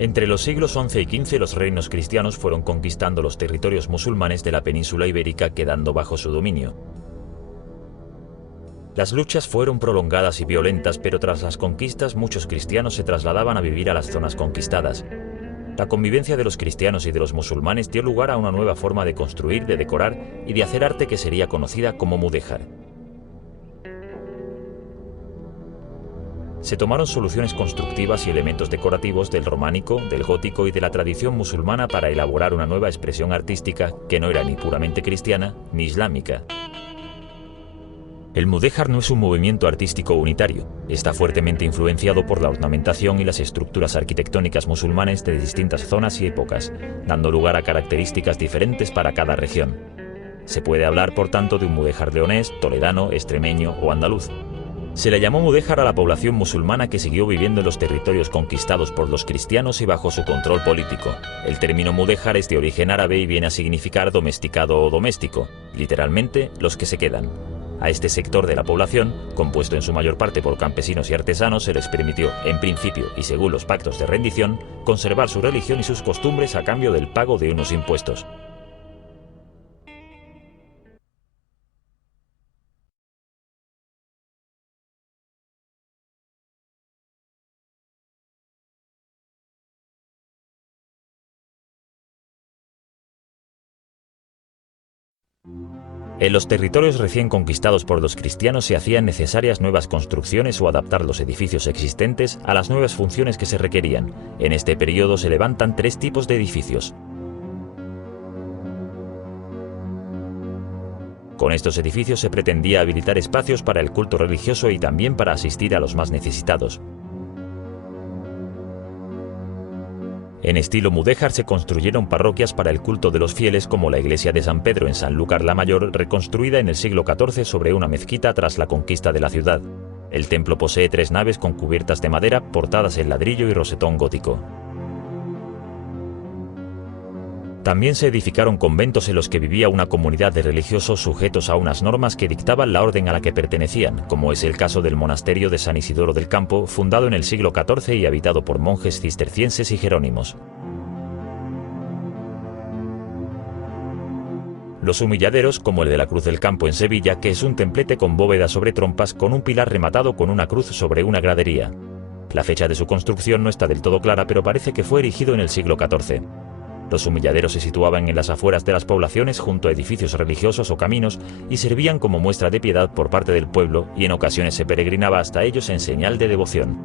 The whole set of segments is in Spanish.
Entre los siglos XI y XV los reinos cristianos fueron conquistando los territorios musulmanes de la península ibérica, quedando bajo su dominio. Las luchas fueron prolongadas y violentas, pero tras las conquistas muchos cristianos se trasladaban a vivir a las zonas conquistadas. La convivencia de los cristianos y de los musulmanes dio lugar a una nueva forma de construir, de decorar y de hacer arte que sería conocida como mudéjar. Se tomaron soluciones constructivas y elementos decorativos del románico, del gótico y de la tradición musulmana para elaborar una nueva expresión artística que no era ni puramente cristiana ni islámica. El mudéjar no es un movimiento artístico unitario, está fuertemente influenciado por la ornamentación y las estructuras arquitectónicas musulmanes de distintas zonas y épocas, dando lugar a características diferentes para cada región. Se puede hablar, por tanto, de un mudéjar leonés, toledano, extremeño o andaluz. Se le llamó mudéjar a la población musulmana que siguió viviendo en los territorios conquistados por los cristianos y bajo su control político. El término mudéjar es de origen árabe y viene a significar domesticado o doméstico, literalmente los que se quedan. A este sector de la población, compuesto en su mayor parte por campesinos y artesanos, se les permitió, en principio y según los pactos de rendición, conservar su religión y sus costumbres a cambio del pago de unos impuestos. En los territorios recién conquistados por los cristianos se hacían necesarias nuevas construcciones o adaptar los edificios existentes a las nuevas funciones que se requerían. En este periodo se levantan tres tipos de edificios. Con estos edificios se pretendía habilitar espacios para el culto religioso y también para asistir a los más necesitados. En estilo mudéjar se construyeron parroquias para el culto de los fieles, como la iglesia de San Pedro en Sanlúcar la Mayor, reconstruida en el siglo XIV sobre una mezquita tras la conquista de la ciudad. El templo posee 3 naves con cubiertas de madera, portadas en ladrillo y rosetón gótico. También se edificaron conventos en los que vivía una comunidad de religiosos sujetos a unas normas que dictaban la orden a la que pertenecían, como es el caso del monasterio de San Isidoro del Campo, fundado en el siglo XIV y habitado por monjes cistercienses y jerónimos. Los humilladeros, como el de la Cruz del Campo en Sevilla, que es un templete con bóveda sobre trompas con un pilar rematado con una cruz sobre una gradería. La fecha de su construcción no está del todo clara, pero parece que fue erigido en el siglo XIV. Los humilladeros se situaban en las afueras de las poblaciones junto a edificios religiosos o caminos y servían como muestra de piedad por parte del pueblo, y en ocasiones se peregrinaba hasta ellos en señal de devoción.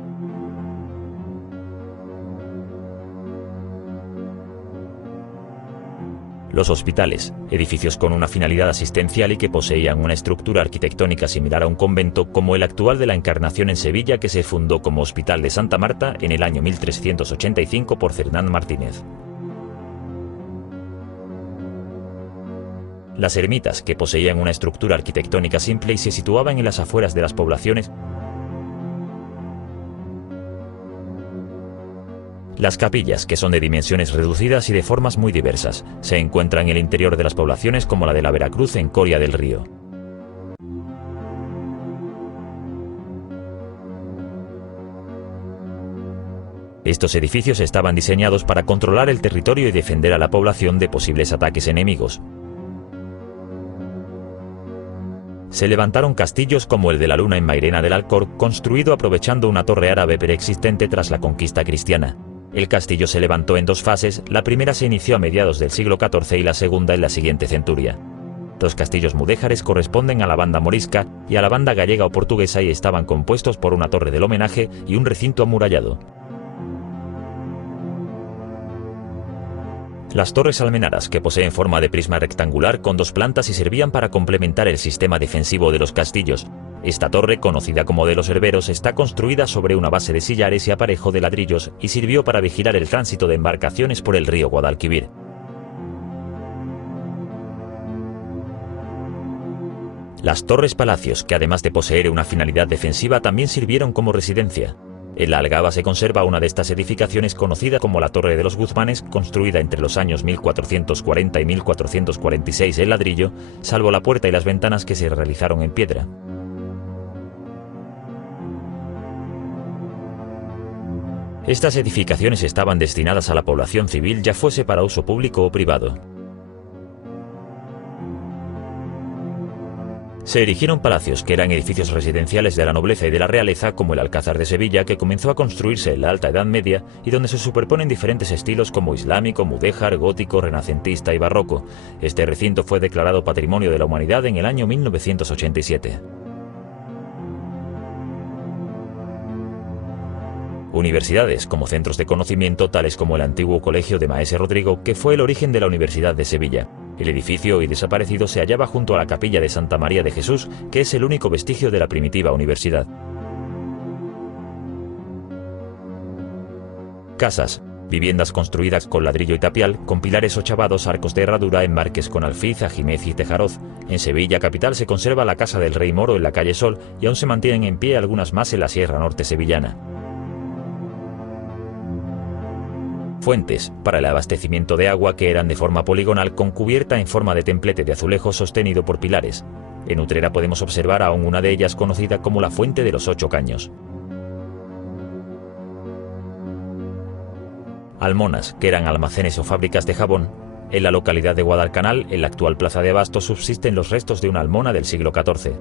Los hospitales, edificios con una finalidad asistencial y que poseían una estructura arquitectónica similar a un convento, como el actual de la Encarnación en Sevilla, que se fundó como Hospital de Santa Marta en el año 1385 por Fernán Martínez. Las ermitas, que poseían una estructura arquitectónica simple y se situaban en las afueras de las poblaciones. Las capillas, que son de dimensiones reducidas y de formas muy diversas, se encuentran en el interior de las poblaciones, como la de la Veracruz en Coria del Río. Estos edificios estaban diseñados para controlar el territorio y defender a la población de posibles ataques enemigos. Se levantaron castillos como el de la Luna en Mairena del Alcor, construido aprovechando una torre árabe preexistente tras la conquista cristiana. El castillo se levantó en 2 fases, la primera se inició a mediados del siglo XIV y la segunda en la siguiente centuria. Los castillos mudéjares corresponden a la banda morisca y a la banda gallega o portuguesa y estaban compuestos por una torre del homenaje y un recinto amurallado. Las torres almenaras, que poseen forma de prisma rectangular con 2 plantas y servían para complementar el sistema defensivo de los castillos. Esta torre, conocida como de los Herberos, está construida sobre una base de sillares y aparejo de ladrillos y sirvió para vigilar el tránsito de embarcaciones por el río Guadalquivir. Las torres palacios, que además de poseer una finalidad defensiva, también sirvieron como residencia. En la Algaba se conserva una de estas edificaciones conocida como la Torre de los Guzmanes, construida entre los años 1440 y 1446 en ladrillo, salvo la puerta y las ventanas que se realizaron en piedra. Estas edificaciones estaban destinadas a la población civil, ya fuese para uso público o privado. Se erigieron palacios, que eran edificios residenciales de la nobleza y de la realeza, como el Alcázar de Sevilla, que comenzó a construirse en la Alta Edad Media y donde se superponen diferentes estilos como islámico, mudéjar, gótico, renacentista y barroco. Este recinto fue declarado Patrimonio de la Humanidad en el año 1987. Universidades, como centros de conocimiento, tales como el antiguo Colegio de Maese Rodrigo, que fue el origen de la Universidad de Sevilla. El edificio, hoy desaparecido, se hallaba junto a la capilla de Santa María de Jesús, que es el único vestigio de la primitiva universidad. Casas. Viviendas construidas con ladrillo y tapial, con pilares ochavados, arcos de herradura, enmarques con alfiz, ajimez y tejaroz. En Sevilla capital se conserva la Casa del Rey Moro en la calle Sol y aún se mantienen en pie algunas más en la Sierra Norte sevillana. Fuentes para el abastecimiento de agua, que eran de forma poligonal con cubierta en forma de templete de azulejo sostenido por pilares. En Utrera podemos observar aún una de ellas, conocida como la Fuente de los 8 Caños. Almonas, que eran almacenes o fábricas de jabón. En la localidad de Guadalcanal, en la actual plaza de Abastos, subsisten los restos de una almona del siglo XIV.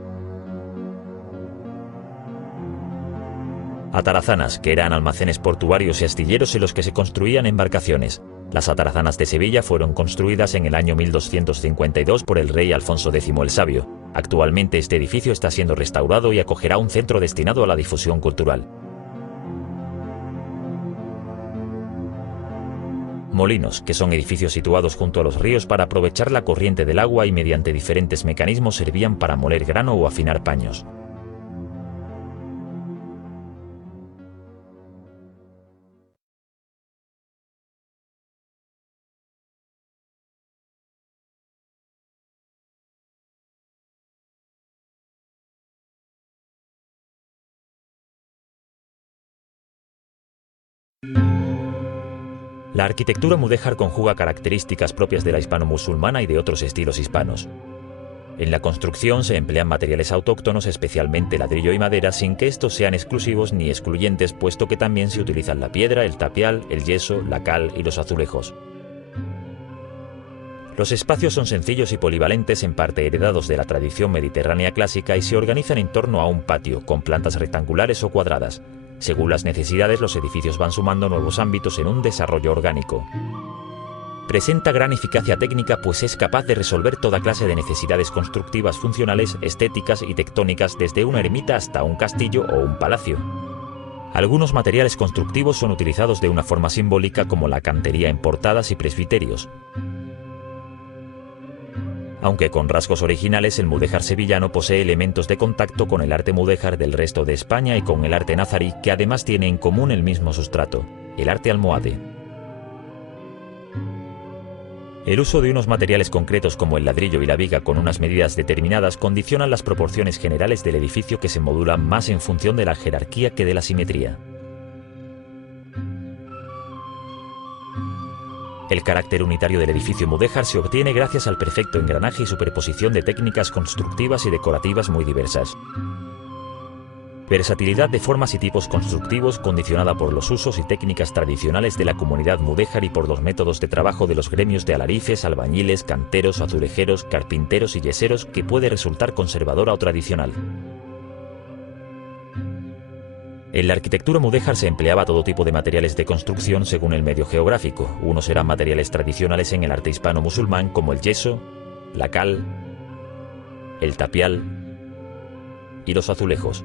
Atarazanas, que eran almacenes portuarios y astilleros en los que se construían embarcaciones. Las atarazanas de Sevilla fueron construidas en el año 1252 por el rey Alfonso X el Sabio. Actualmente este edificio está siendo restaurado y acogerá un centro destinado a la difusión cultural. Molinos, que son edificios situados junto a los ríos para aprovechar la corriente del agua y mediante diferentes mecanismos servían para moler grano o afinar paños. La arquitectura mudéjar conjuga características propias de la hispano-musulmana y de otros estilos hispanos. En la construcción se emplean materiales autóctonos, especialmente ladrillo y madera, sin que estos sean exclusivos ni excluyentes, puesto que también se utilizan la piedra, el tapial, el yeso, la cal y los azulejos. Los espacios son sencillos y polivalentes, en parte heredados de la tradición mediterránea clásica, y se organizan en torno a un patio, con plantas rectangulares o cuadradas. Según las necesidades, los edificios van sumando nuevos ámbitos en un desarrollo orgánico. Presenta gran eficacia técnica, pues es capaz de resolver toda clase de necesidades constructivas, funcionales, estéticas y tectónicas, desde una ermita hasta un castillo o un palacio. Algunos materiales constructivos son utilizados de una forma simbólica, como la cantería en portadas y presbiterios. Aunque con rasgos originales, el mudéjar sevillano posee elementos de contacto con el arte mudéjar del resto de España y con el arte nazarí, que además tiene en común el mismo sustrato, el arte almohade. El uso de unos materiales concretos como el ladrillo y la viga con unas medidas determinadas condicionan las proporciones generales del edificio, que se modulan más en función de la jerarquía que de la simetría. El carácter unitario del edificio mudéjar se obtiene gracias al perfecto engranaje y superposición de técnicas constructivas y decorativas muy diversas. Versatilidad de formas y tipos constructivos, condicionada por los usos y técnicas tradicionales de la comunidad mudéjar y por los métodos de trabajo de los gremios de alarifes, albañiles, canteros, azulejeros, carpinteros y yeseros, que puede resultar conservadora o tradicional. En la arquitectura mudéjar se empleaba todo tipo de materiales de construcción según el medio geográfico. Unos eran materiales tradicionales en el arte hispano-musulmán, como el yeso, la cal, el tapial y los azulejos,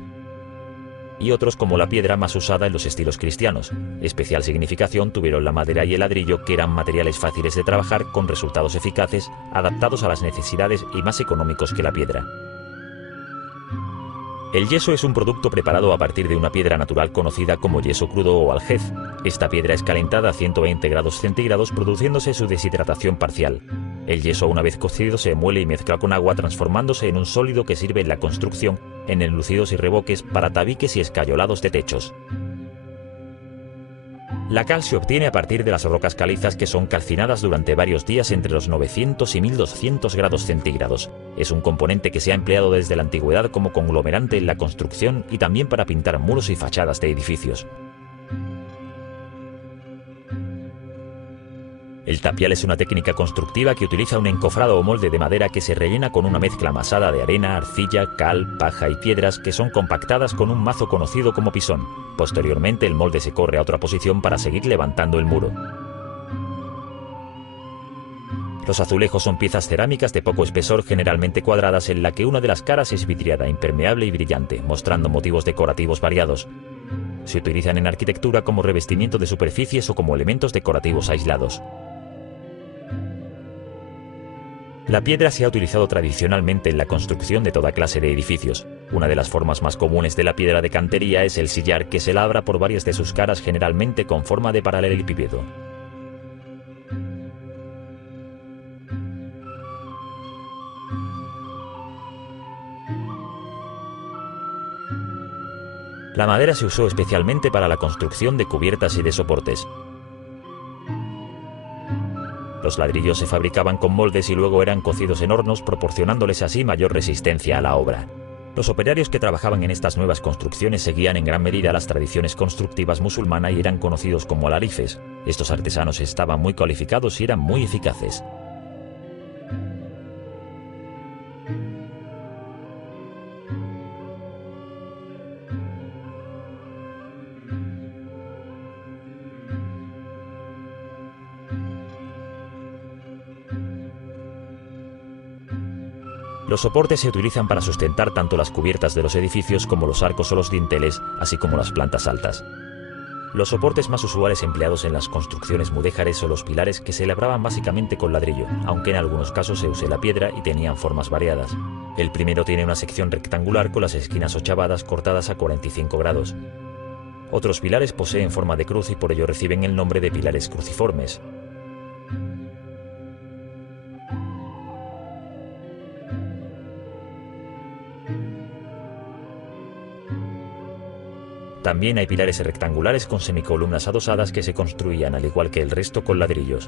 y otros como la piedra, más usada en los estilos cristianos. Especial significación tuvieron la madera y el ladrillo, que eran materiales fáciles de trabajar, con resultados eficaces, adaptados a las necesidades y más económicos que la piedra. El yeso es un producto preparado a partir de una piedra natural conocida como yeso crudo o aljez. Esta piedra es calentada a 120 grados centígrados, produciéndose su deshidratación parcial. El yeso, una vez cocido, se muele y mezcla con agua, transformándose en un sólido que sirve en la construcción, en enlucidos y revoques, para tabiques y escayolados de techos. La cal se obtiene a partir de las rocas calizas, que son calcinadas durante varios días entre los 900 y 1200 grados centígrados. Es un componente que se ha empleado desde la antigüedad como conglomerante en la construcción y también para pintar muros y fachadas de edificios. El tapial es una técnica constructiva que utiliza un encofrado o molde de madera que se rellena con una mezcla amasada de arena, arcilla, cal, paja y piedras que son compactadas con un mazo conocido como pisón. Posteriormente el molde se corre a otra posición para seguir levantando el muro. Los azulejos son piezas cerámicas de poco espesor, generalmente cuadradas, en la que una de las caras es vidriada, impermeable y brillante, mostrando motivos decorativos variados. Se utilizan en arquitectura como revestimiento de superficies o como elementos decorativos aislados. La piedra se ha utilizado tradicionalmente en la construcción de toda clase de edificios. Una de las formas más comunes de la piedra de cantería es el sillar, que se labra por varias de sus caras, generalmente con forma de paralelepípedo. La madera se usó especialmente para la construcción de cubiertas y de soportes. Los ladrillos se fabricaban con moldes y luego eran cocidos en hornos, proporcionándoles así mayor resistencia a la obra. Los operarios que trabajaban en estas nuevas construcciones seguían en gran medida las tradiciones constructivas musulmanas y eran conocidos como alarifes. Estos artesanos estaban muy cualificados y eran muy eficaces. Los soportes se utilizan para sustentar tanto las cubiertas de los edificios como los arcos o los dinteles, así como las plantas altas. Los soportes más usuales empleados en las construcciones mudéjares son los pilares, que se labraban básicamente con ladrillo, aunque en algunos casos se use la piedra y tenían formas variadas. El primero tiene una sección rectangular con las esquinas ochavadas cortadas a 45 grados. Otros pilares poseen forma de cruz y por ello reciben el nombre de pilares cruciformes. También hay pilares rectangulares con semicolumnas adosadas que se construían, al igual que el resto, con ladrillos.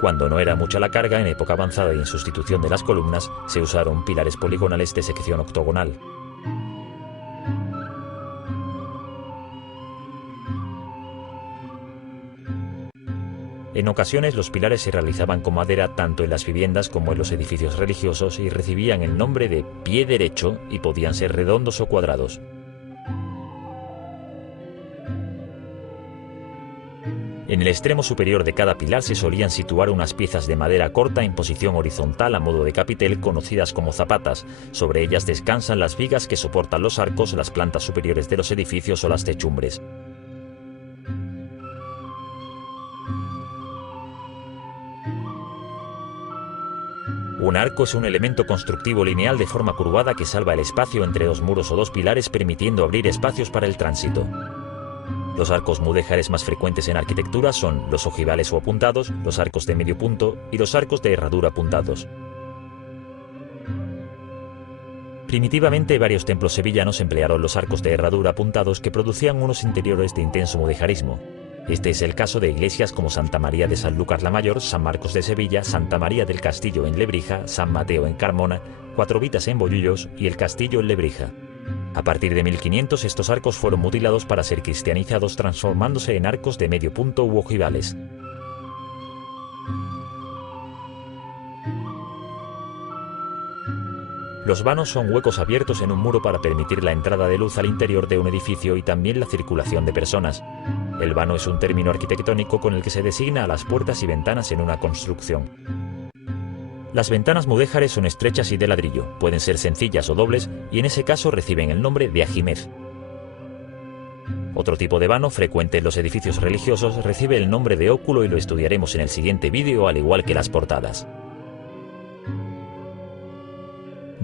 Cuando no era mucha la carga, en época avanzada y en sustitución de las columnas, se usaron pilares poligonales de sección octogonal. En ocasiones los pilares se realizaban con madera tanto en las viviendas como en los edificios religiosos y recibían el nombre de pie derecho y podían ser redondos o cuadrados. En el extremo superior de cada pilar se solían situar unas piezas de madera corta en posición horizontal a modo de capitel, conocidas como zapatas. Sobre ellas descansan las vigas que soportan los arcos, las plantas superiores de los edificios o las techumbres. Un arco es un elemento constructivo lineal de forma curvada que salva el espacio entre dos muros o dos pilares, permitiendo abrir espacios para el tránsito. Los arcos mudéjares más frecuentes en arquitectura son los ojivales o apuntados, los arcos de medio punto y los arcos de herradura apuntados. Primitivamente, varios templos sevillanos emplearon los arcos de herradura apuntados, que producían unos interiores de intenso mudéjarismo. Este es el caso de iglesias como Santa María de Sanlúcar la Mayor, San Marcos de Sevilla, Santa María del Castillo en Lebrija, San Mateo en Carmona, Cuatro Vitas en Bollullos y el Castillo en Lebrija. A partir de 1500 estos arcos fueron mutilados para ser cristianizados, transformándose en arcos de medio punto u ojivales. Los vanos son huecos abiertos en un muro para permitir la entrada de luz al interior de un edificio y también la circulación de personas. El vano es un término arquitectónico con el que se designa a las puertas y ventanas en una construcción. Las ventanas mudéjares son estrechas y de ladrillo, pueden ser sencillas o dobles y en ese caso reciben el nombre de ajimez. Otro tipo de vano, frecuente en los edificios religiosos, recibe el nombre de óculo y lo estudiaremos en el siguiente vídeo, al igual que las portadas.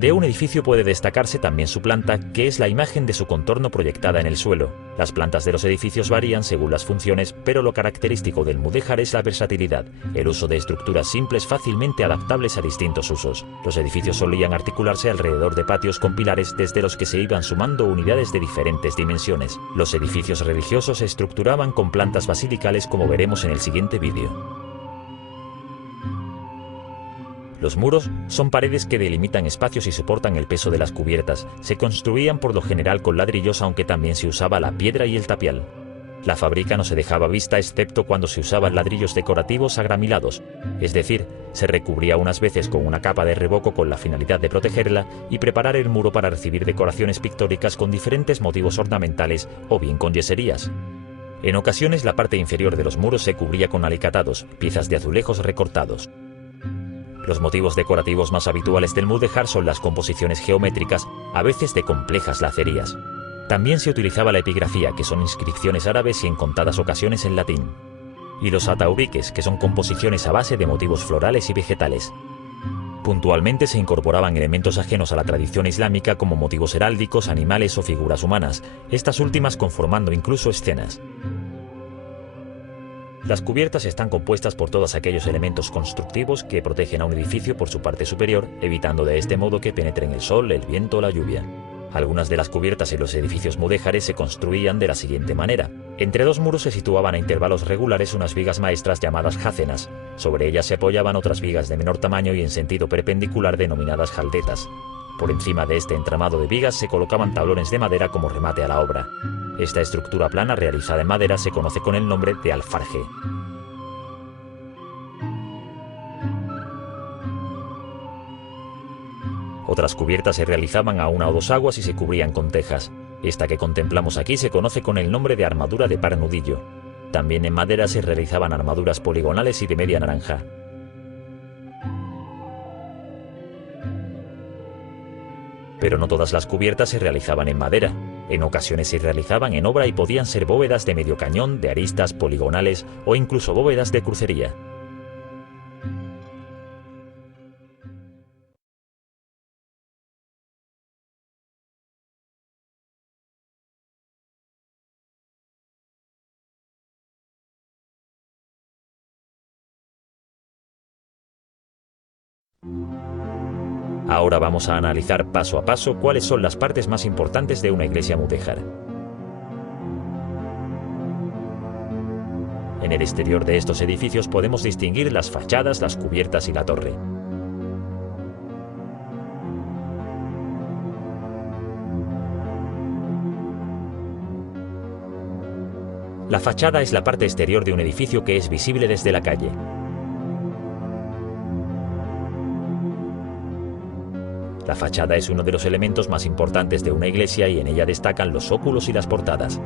De un edificio puede destacarse también su planta, que es la imagen de su contorno proyectada en el suelo. Las plantas de los edificios varían según las funciones, pero lo característico del mudéjar es la versatilidad, el uso de estructuras simples fácilmente adaptables a distintos usos. Los edificios solían articularse alrededor de patios con pilares desde los que se iban sumando unidades de diferentes dimensiones. Los edificios religiosos se estructuraban con plantas basilicales, como veremos en el siguiente vídeo. Los muros son paredes que delimitan espacios y soportan el peso de las cubiertas. Se construían por lo general con ladrillos, aunque también se usaba la piedra y el tapial. La fábrica no se dejaba vista excepto cuando se usaban ladrillos decorativos agramilados, es decir, se recubría unas veces con una capa de revoco con la finalidad de protegerla y preparar el muro para recibir decoraciones pictóricas con diferentes motivos ornamentales o bien con yeserías. En ocasiones la parte inferior de los muros se cubría con alicatados, piezas de azulejos recortados. Los motivos decorativos más habituales del mudéjar son las composiciones geométricas, a veces de complejas lacerías. También se utilizaba la epigrafía, que son inscripciones árabes y en contadas ocasiones en latín. Y los atauriques, que son composiciones a base de motivos florales y vegetales. Puntualmente se incorporaban elementos ajenos a la tradición islámica como motivos heráldicos, animales o figuras humanas, estas últimas conformando incluso escenas. Las cubiertas están compuestas por todos aquellos elementos constructivos que protegen a un edificio por su parte superior, evitando de este modo que penetren el sol, el viento o la lluvia. Algunas de las cubiertas en los edificios mudéjares se construían de la siguiente manera. Entre dos muros se situaban a intervalos regulares unas vigas maestras llamadas jácenas. Sobre ellas se apoyaban otras vigas de menor tamaño y en sentido perpendicular denominadas jaldetas. Por encima de este entramado de vigas se colocaban tablones de madera como remate a la obra. Esta estructura plana realizada en madera se conoce con el nombre de alfarje. Otras cubiertas se realizaban a una o dos aguas y se cubrían con tejas. Esta que contemplamos aquí se conoce con el nombre de armadura de par nudillo. También en madera se realizaban armaduras poligonales y de media naranja. Pero no todas las cubiertas se realizaban en madera. En ocasiones se realizaban en obra y podían ser bóvedas de medio cañón, de aristas poligonales o incluso bóvedas de crucería. Ahora vamos a analizar paso a paso cuáles son las partes más importantes de una iglesia mudéjar. En el exterior de estos edificios podemos distinguir las fachadas, las cubiertas y la torre. La fachada es la parte exterior de un edificio que es visible desde la calle. La fachada es uno de los elementos más importantes de una iglesia y en ella destacan los óculos y las portadas.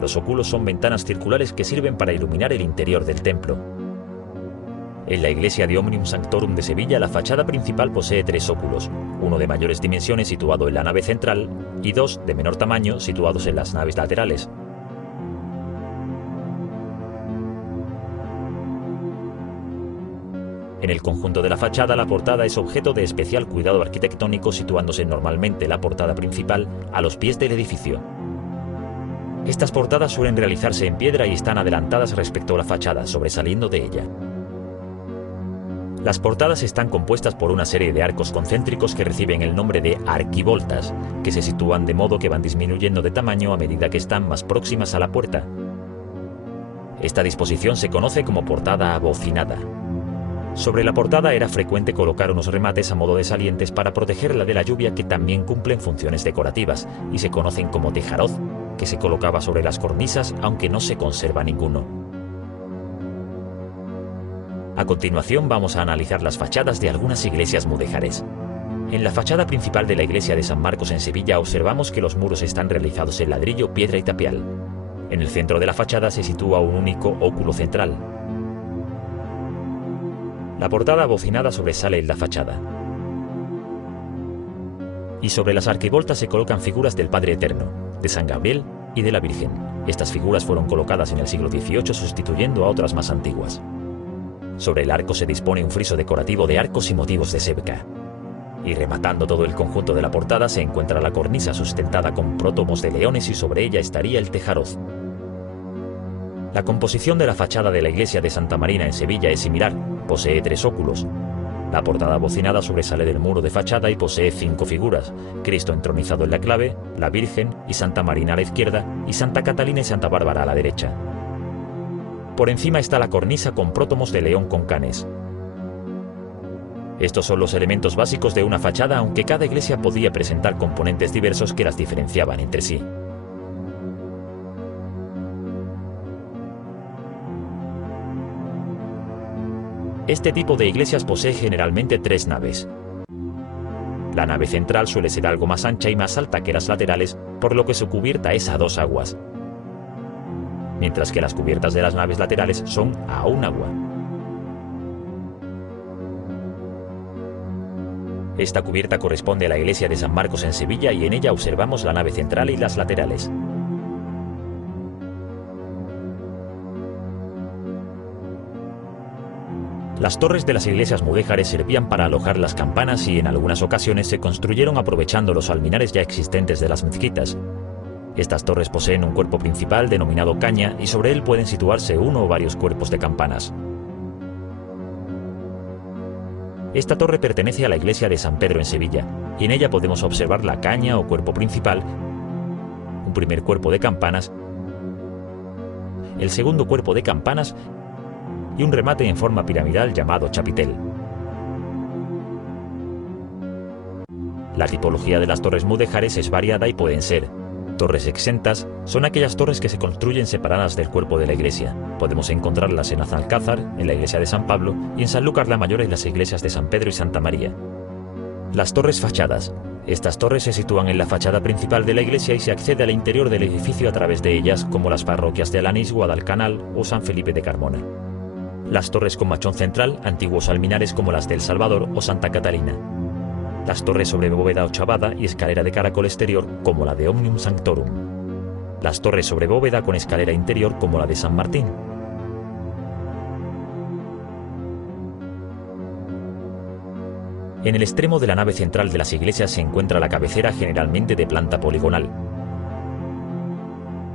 Los óculos son ventanas circulares que sirven para iluminar el interior del templo. En la iglesia de Omnium Sanctorum de Sevilla, la fachada principal posee tres óculos, uno de mayores dimensiones situado en la nave central y dos de menor tamaño situados en las naves laterales. En el conjunto de la fachada, la portada es objeto de especial cuidado arquitectónico, situándose normalmente la portada principal a los pies del edificio. Estas portadas suelen realizarse en piedra y están adelantadas respecto a la fachada, sobresaliendo de ella. Las portadas están compuestas por una serie de arcos concéntricos que reciben el nombre de arquivoltas, que se sitúan de modo que van disminuyendo de tamaño a medida que están más próximas a la puerta. Esta disposición se conoce como portada abocinada. Sobre la portada era frecuente colocar unos remates a modo de salientes para protegerla de la lluvia, que también cumplen funciones decorativas y se conocen como tejaroz, que se colocaba sobre las cornisas aunque no se conserva ninguno. A continuación vamos a analizar las fachadas de algunas iglesias mudéjares. En la fachada principal de la iglesia de San Marcos en Sevilla observamos que los muros están realizados en ladrillo, piedra y tapial. En el centro de la fachada se sitúa un único óculo central. La portada abocinada sobresale en la fachada. Y sobre las arquivoltas se colocan figuras del Padre Eterno, de San Gabriel y de la Virgen. Estas figuras fueron colocadas en el siglo XVIII sustituyendo a otras más antiguas. Sobre el arco se dispone un friso decorativo de arcos y motivos de sebca. Y rematando todo el conjunto de la portada se encuentra la cornisa sustentada con prótomos de leones y sobre ella estaría el tejaroz. La composición de la fachada de la iglesia de Santa Marina en Sevilla es similar, posee tres óculos. La portada abocinada sobresale del muro de fachada y posee 5 figuras: Cristo entronizado en la clave, la Virgen y Santa Marina a la izquierda y Santa Catalina y Santa Bárbara a la derecha. Por encima está la cornisa con prótomos de león con canes. Estos son los elementos básicos de una fachada, aunque cada iglesia podía presentar componentes diversos que las diferenciaban entre sí. Este tipo de iglesias posee generalmente 3 naves. La nave central suele ser algo más ancha y más alta que las laterales, por lo que su cubierta es a 2 aguas, mientras que las cubiertas de las naves laterales son a 1 agua. Esta cubierta corresponde a la iglesia de San Marcos en Sevilla y en ella observamos la nave central y las laterales. Las torres de las iglesias mudéjares servían para alojar las campanas y en algunas ocasiones se construyeron aprovechando los alminares ya existentes de las mezquitas. Estas torres poseen un cuerpo principal denominado caña y sobre él pueden situarse uno o varios cuerpos de campanas. Esta torre pertenece a la iglesia de San Pedro en Sevilla, y en ella podemos observar la caña o cuerpo principal, un primer cuerpo de campanas, el segundo cuerpo de campanas y un remate en forma piramidal llamado chapitel. La tipología de las torres mudéjares es variada y pueden ser torres exentas, son aquellas torres que se construyen separadas del cuerpo de la iglesia. Podemos encontrarlas en Azalcázar, en la iglesia de San Pablo, y en Sanlúcar la Mayor en las iglesias de San Pedro y Santa María. Las torres fachadas. Estas torres se sitúan en la fachada principal de la iglesia y se accede al interior del edificio a través de ellas, como las parroquias de Alanís, Guadalcanal o San Felipe de Carmona. Las torres con machón central, antiguos alminares como las del Salvador o Santa Catalina. Las torres sobre bóveda ochavada y escalera de caracol exterior como la de Omnium Sanctorum. Las torres sobre bóveda con escalera interior como la de San Martín. En el extremo de la nave central de las iglesias se encuentra la cabecera, generalmente de planta poligonal.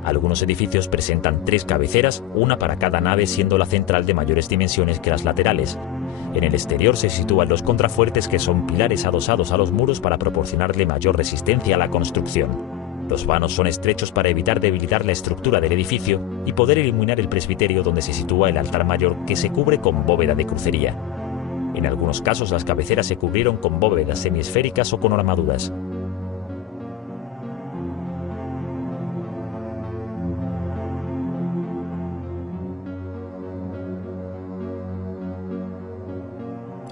Algunos edificios presentan 3 cabeceras, una para cada nave, siendo la central de mayores dimensiones que las laterales. En el exterior se sitúan los contrafuertes, que son pilares adosados a los muros para proporcionarle mayor resistencia a la construcción. Los vanos son estrechos para evitar debilitar la estructura del edificio y poder iluminar el presbiterio, donde se sitúa el altar mayor, que se cubre con bóveda de crucería. En algunos casos las cabeceras se cubrieron con bóvedas semiesféricas o con armaduras.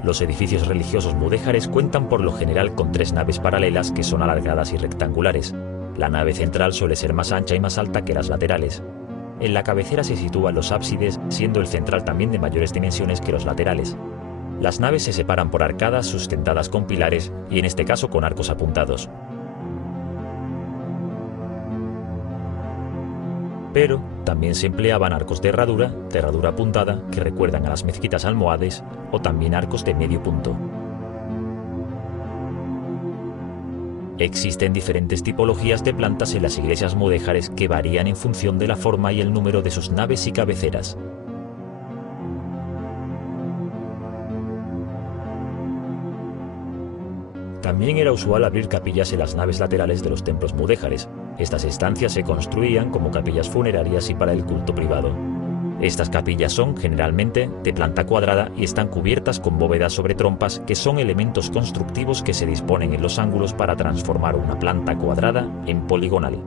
Los edificios religiosos mudéjares cuentan por lo general con 3 naves paralelas que son alargadas y rectangulares. La nave central suele ser más ancha y más alta que las laterales. En la cabecera se sitúan los ábsides, siendo el central también de mayores dimensiones que los laterales. Las naves se separan por arcadas sustentadas con pilares y en este caso con arcos apuntados. Pero también se empleaban arcos de herradura apuntada, que recuerdan a las mezquitas almohades, o también arcos de medio punto. Existen diferentes tipologías de plantas en las iglesias mudéjares que varían en función de la forma y el número de sus naves y cabeceras. También era usual abrir capillas en las naves laterales de los templos mudéjares. Estas estancias se construían como capillas funerarias y para el culto privado. Estas capillas son, generalmente, de planta cuadrada y están cubiertas con bóvedas sobre trompas, que son elementos constructivos que se disponen en los ángulos para transformar una planta cuadrada en poligonal.